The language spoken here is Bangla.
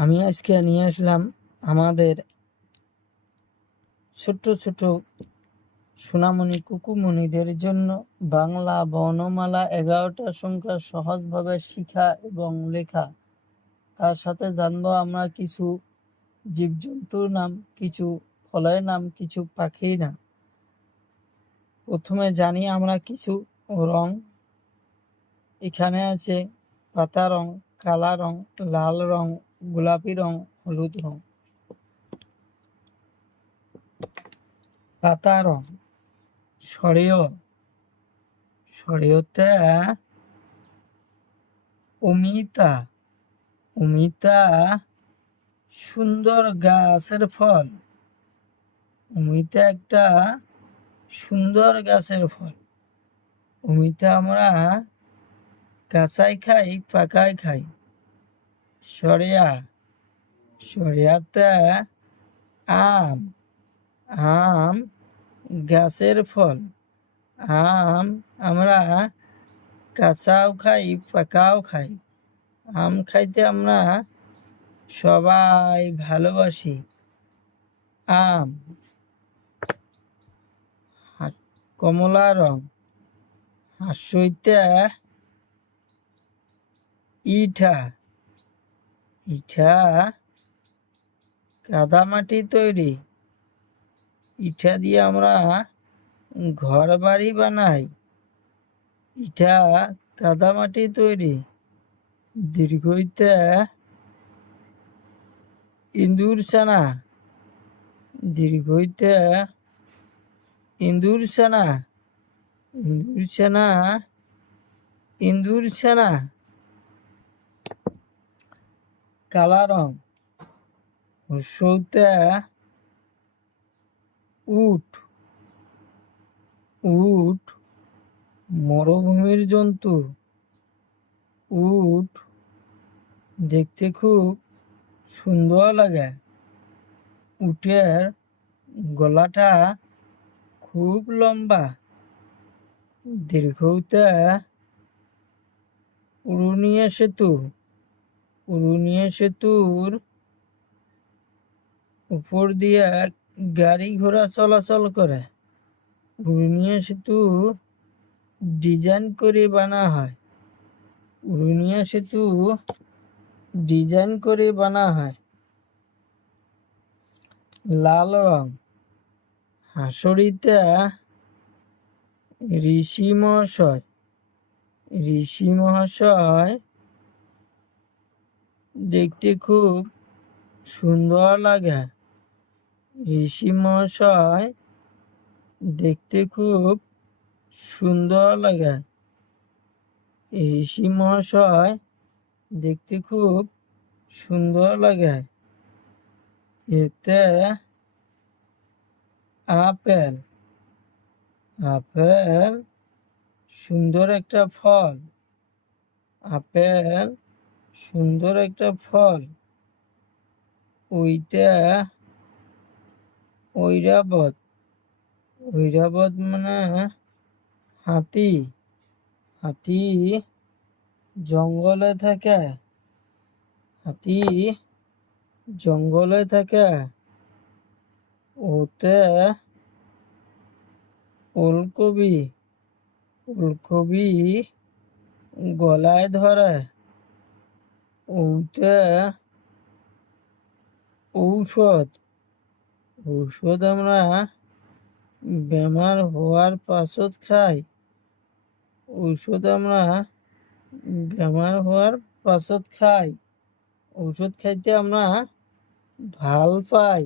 আমি আজকে নিয়ে আসলাম আমাদের ছোট্ট ছোট সোনামণি কুকুমণিদের জন্য বাংলা বর্ণমালা 11টা সংখ্যা সহজভাবে শিখা এবং লেখা। তার সাথে জানবো আমরা কিছু জীবজন্তুর নাম, কিছু ফলের নাম, কিছু পাখির নাম। প্রথমে জানি আমরা কিছু রং। এখানে আছে পাতা রং, কালা রং, লাল রং, গোলাপি রং, হলুদ রং। পাতা রং সরেয়তে অমিতা সুন্দর গাছের ফল। অমিতা একটা সুন্দর গাছের ফল। অমিতা আমরা কাঁচাই খাই, পাকাই খাই। সরেয়াতে আম গাছের ফল। আম আমরা কাঁচাও খাই, পাকাও খাই। আম খাইতে আমরা সবাই ভালোবাসি। আম। কমলা রং হাসইতে ইটা কাদামাটি তৈরি। ইটা দিয়ে আমরা ঘর বাড়ি বানাই। ইটা কাদামাটি তৈরি। দীর্ঘইতে ইন্দুর ছানা। কালা রং হর্ষতে উট মরুভূমির জন্তু। উট দেখতে খুব সুন্দর লাগে। উটের গলাটা খুব লম্বা। দীর্ঘতে উড়ুনিয়া সেতুর উপর দিয়ে গাড়ি ঘোড়া চলাচল করে। উড়ুনিয়া সেতু ডিজাইন করে বানা হয়। লাল রং হাসরিতে ঋষি মহাশয় দেখতে খুব সুন্দর লাগে। ঋষি মহাশয় দেখতে খুব সুন্দর লাগে। এতে আপেল সুন্দর একটা ফল। ওইটা ঐরাবত মানে হাতি জঙ্গলে থাকে। ওতে ওলকবি গলায় ধরে। ওতে ঔষধ আমরা বেমার হওয়ার পাছত খাই। ঔষধ খাইতে আমরা ভাল পাই।